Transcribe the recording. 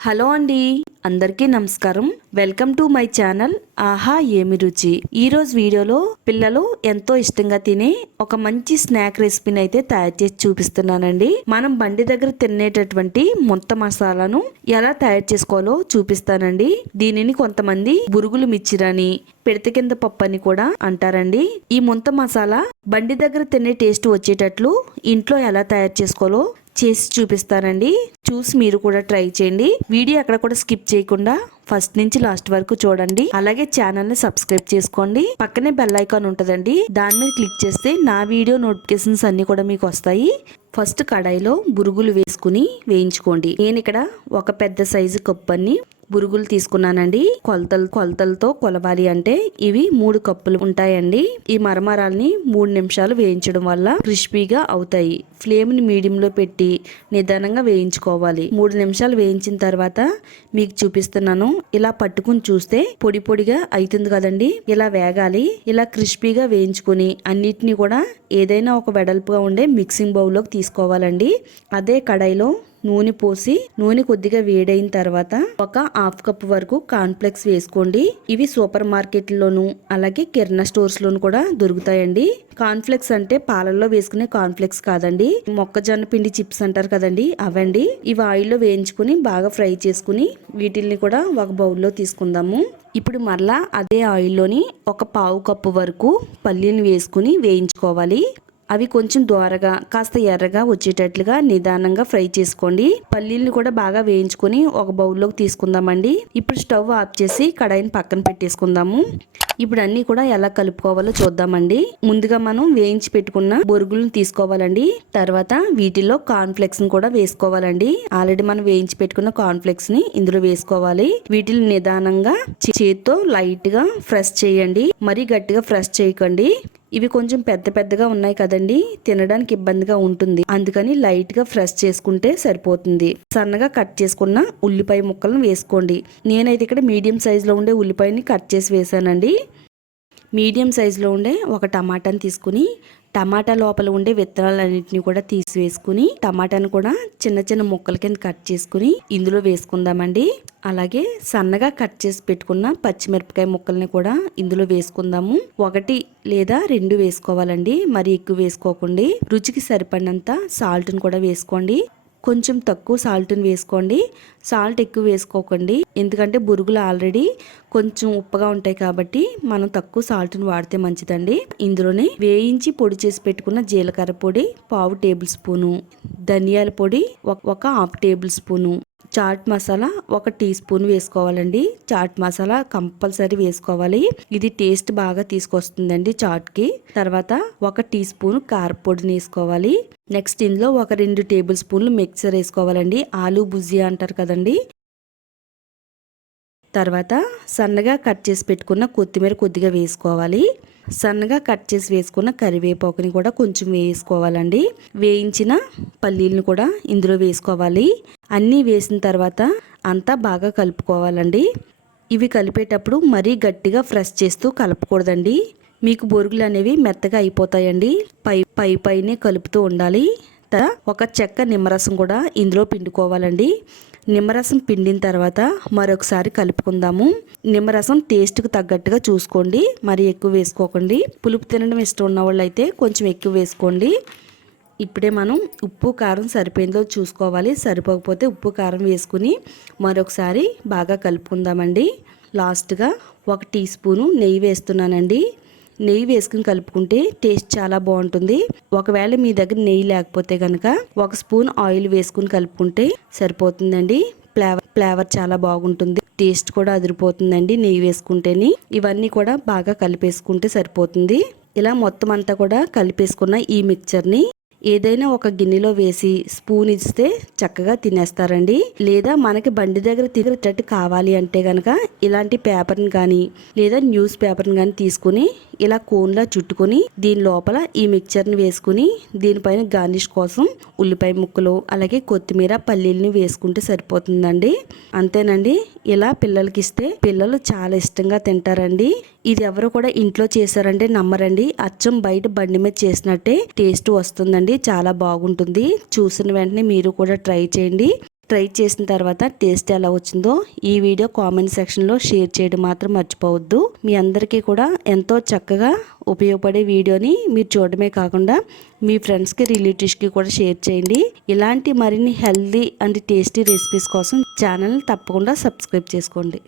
Hello అండి అందరికీ నమస్కారం. వెల్కమ్ టు మై ఛానల్ ఆహా ఏమి రుచి. ఈరోజు వీడియోలో పిల్లలు ఎంతో ఇష్టంగా తినే ఒక మంచి స్నాక్ రెసిపీని అయితే తయారు చేసి చూపిస్తున్నానండి. మనం బండి దగ్గర తినేటటువంటి మొత్త మసాలాను ఎలా తయారు చేసుకోవాలో చూపిస్తానండి. దీనిని కొంతమంది బురుగులు మిచ్చిరని పిడత కింద పప్పు అని కూడా అంటారండి. ఈ ముంత మసాలా బండి దగ్గర తినే టేస్ట్ వచ్చేటట్లు ఇంట్లో ఎలా తయారు చేసుకోవాలో చేసి చూపిస్తానండి. చూసి మీరు కూడా ట్రై చేయండి. వీడియో అక్కడ కూడా స్కిప్ చేయకుండా ఫస్ట్ నుంచి లాస్ట్ వరకు చూడండి. అలాగే ఛానల్ని సబ్స్క్రైబ్ చేసుకోండి. పక్కనే బెల్ ఐకాన్ ఉంటుందండి. దాని మీద క్లిక్ చేస్తే నా వీడియో నోటిఫికేషన్స్ అన్ని కూడా మీకు వస్తాయి. ఫస్ట్ కడాయిలో బురుగులు వేసుకుని వేయించుకోండి. నేను ఇక్కడ ఒక పెద్ద సైజు కప్పన్ని బురుగులు తీసుకున్నానండి. కొలతలు కొలతలతో కొలవాలి అంటే ఇవి మూడు కప్పులు ఉంటాయండి. ఈ మరమరాల్ని మూడు నిమిషాలు వేయించడం వల్ల క్రిస్పీగా అవుతాయి. ఫ్లేమ్ని మీడియం లో పెట్టి నిదానంగా వేయించుకోవాలి. మూడు నిమిషాలు వేయించిన తర్వాత మీకు చూపిస్తున్నాను. ఇలా పట్టుకుని చూస్తే పొడి పొడిగా అవుతుంది కదండి. ఇలా వేగాలి. ఇలా క్రిస్పీగా వేయించుకుని అన్నిటినీ కూడా ఏదైనా ఒక వెడల్పుగా ఉండే మిక్సింగ్ బౌల్లోకి తీసుకోవాలండి. అదే కడాయిలో నూనె పోసి నూనె కొద్దిగా వేడైన తర్వాత ఒక హాఫ్ కప్ వరకు కాన్ఫ్లెక్స్ వేసుకోండి. ఇవి సూపర్ మార్కెట్లోను అలాగే కిరాణా స్టోర్స్ లోను కూడా దొరుకుతాయండి. కాన్ఫ్లెక్స్ అంటే పాలల్లో వేసుకునే కాన్ఫ్లెక్స్ కాదండి. మొక్కజొన్న పిండి చిప్స్ అంటారు కదండి అవండి. ఇవి ఆయిల్లో వేయించుకుని బాగా ఫ్రై చేసుకుని వీటిల్ని కూడా ఒక బౌల్లో తీసుకుందాము. ఇప్పుడు మరలా అదే ఆయిల్లోని ఒక పావు కప్పు వరకు పల్లీని వేసుకుని వేయించుకోవాలి. అవి కొంచెం దోరగా కాస్త ఎర్రగా వచ్చేటట్లుగా నిదానంగా ఫ్రై చేసుకోండి. పల్లీలను కూడా బాగా వేయించుకొని ఒక బౌల్లోకి తీసుకుందామండి. ఇప్పుడు స్టవ్ ఆఫ్ చేసి కడాయిని పక్కన పెట్టేసుకుందాము. ఇప్పుడు అన్ని కూడా ఎలా కలుపుకోవాలో చూద్దామండి. ముందుగా మనం వేయించి పెట్టుకున్న బొరుగులను తీసుకోవాలండి. తర్వాత వీటిలో కార్న్ఫ్లెక్స్ని కూడా వేసుకోవాలండి. ఆల్రెడీ మనం వేయించి పెట్టుకున్న కార్న్ఫ్లెక్స్ని ఇందులో వేసుకోవాలి. వీటిని నిదానంగా చేతితో లైట్గా ఫ్రెష్ చేయండి. మరీ గట్టిగా ఫ్రెష్ చేయకండి. ఇవి కొంచెం పెద్ద పెద్దగా ఉన్నాయి కదండి తినడానికి ఇబ్బందిగా ఉంటుంది. అందుకని లైట్గా ఫ్రెష్ చేసుకుంటే సరిపోతుంది. సన్నగా కట్ చేసుకున్న ఉల్లిపాయ ముక్కలను వేసుకోండి. నేనైతే ఇక్కడ మీడియం సైజ్లో ఉండే ఉల్లిపాయని కట్ చేసి వేసానండి మీడియం సైజులో ఉండే ఒక టమాటాని తీసుకుని టమాటా లోపల ఉండే విత్తనాలన్నింటినీ కూడా తీసివేసుకుని టమాటాను కూడా చిన్న చిన్న ముక్కల కింద కట్ చేసుకుని ఇందులో వేసుకుందామండి. అలాగే సన్నగా కట్ చేసి పెట్టుకున్న పచ్చిమిరపకాయ ముక్కల్ని కూడా ఇందులో వేసుకుందాము. ఒకటి లేదా రెండు వేసుకోవాలండి. మరి ఎక్కువ వేసుకోకండి. రుచికి సరిపడినంత సాల్ట్ని కూడా వేసుకోండి. కొంచెం తక్కువ సాల్ట్ని వేసుకోండి. సాల్ట్ ఎక్కువ వేసుకోకండి. ఎందుకంటే బురుగులు ఆల్రెడీ కొంచెం ఉప్పగా ఉంటాయి కాబట్టి మనం తక్కువ సాల్ట్ని వాడితే మంచిదండి. ఇందులోనే వేయించి పొడి చేసి పెట్టుకున్న జీలకర్ర పొడి పావు టేబుల్ స్పూను ధనియాల పొడి ఒక half tablespoon chaat masala ఒక టీ స్పూన్ వేసుకోవాలండి. చాట్ మసాలా కంపల్సరీ వేసుకోవాలి. ఇది టేస్ట్ బాగా తీసుకొస్తుందండి చాట్కి. తర్వాత ఒక టీ స్పూన్ కారపొడిని వేసుకోవాలి. నెక్స్ట్ ఇందులో ఒక రెండు టేబుల్ స్పూన్లు మిక్సర్ వేసుకోవాలండి. ఆలు భుజియా అంటారు కదండి. తర్వాత సన్నగా కట్ చేసి పెట్టుకున్న కొత్తిమీర కొద్దిగా వేసుకోవాలి. సన్నగా కట్ చేసి వేసుకున్న కరివేపాకుని కూడా కొంచెం వేసుకోవాలండి. వేయించిన పల్లీలను కూడా ఇందులో వేసుకోవాలి. అన్నీ వేసిన తర్వాత అంతా బాగా కలుపుకోవాలండి. ఇవి కలిపేటప్పుడు మరీ గట్టిగా ఫ్రెష్ చేస్తూ కలపకూడదండి. మీకు బొరుగులు అనేవి మెత్తగా అయిపోతాయండి. పై పై పైనే కలుపుతూ ఉండాలి. ఒక చెక్క నిమ్మరసం కూడా ఇందులో పిండుకోవాలండి. నిమ్మరసం పిండిన తర్వాత మరొకసారి కలుపుకుందాము. నిమ్మరసం టేస్ట్కి తగ్గట్టుగా చూసుకోండి. మరి ఎక్కువ వేసుకోకండి. పులుపు తినడం ఇష్టం ఉన్న వాళ్ళు అయితే కొంచెం ఎక్కువ వేసుకోండి. ఇప్పుడే మనం ఉప్పు కారం సరిపోయిందో చూసుకోవాలి. సరిపోకపోతే ఉప్పు కారం వేసుకుని మరొకసారి బాగా కలుపుకుందామండి. లాస్ట్గా ఒక టీ స్పూను నెయ్యి వేస్తున్నానండి. నెయ్యి వేసుకుని కలుపుకుంటే టేస్ట్ చాలా బాగుంటుంది. ఒకవేళ మీ దగ్గర నెయ్యి లేకపోతే కనుక ఒక స్పూన్ ఆయిల్ వేసుకుని కలుపుకుంటే సరిపోతుందండి. ఫ్లేవర్ ఫ్లేవర్ చాలా బాగుంటుంది. టేస్ట్ కూడా అదిరిపోతుందండి నెయ్యి వేసుకుంటేని. ఇవన్నీ కూడా బాగా కలిపేసుకుంటే సరిపోతుంది. ఇలా మొత్తం అంతా కూడా కలిపేసుకున్న ఈ మిక్చర్ని ఏదైనా ఒక గిన్నెలో వేసి స్పూన్ ఇస్తే చక్కగా తినేస్తారండి. లేదా మనకి బండి దగ్గర తిరిగేటట్టు కావాలి అంటే గనక ఇలాంటి పేపర్ని కానీ లేదా న్యూస్ పేపర్ని కానీ తీసుకుని ఇలా కోన్లా చుట్టుకొని దీని లోపల ఈ మిక్చర్ని వేసుకుని దీనిపైన గార్నిష్ కోసం ఉల్లిపాయ ముక్కలు అలాగే కొత్తిమీర పల్లీలని వేసుకుంటే సరిపోతుందండి. అంతేనండి. ఇలా పిల్లలకి ఇస్తే పిల్లలు చాలా ఇష్టంగా తింటారండి. ఇది ఎవరు కూడా ఇంట్లో చేశారంటే నమ్మరండి. అచ్చం బయట బండి మీద చేసినట్టే టేస్ట్ వస్తుందండి. చాలా బాగుంటుంది. చూసిన వెంటనే మీరు కూడా ట్రై చేయండి. ట్రై చేసిన తర్వాత టేస్ట్ ఎలా వచ్చిందో ఈ వీడియో కామెంట్ సెక్షన్లో షేర్ చేయడం మాత్రం మర్చిపోవద్దు. మీ అందరికీ కూడా ఎంతో చక్కగా ఉపయోగపడే వీడియోని మీరు చూడడమే కాకుండా మీ ఫ్రెండ్స్కి రిలేటివ్స్కి కూడా షేర్ చేయండి. ఇలాంటి మరిన్ని హెల్దీ అండ్ టేస్టీ రెసిపీస్ కోసం ఛానల్ తప్పకుండా సబ్స్క్రైబ్ చేసుకోండి.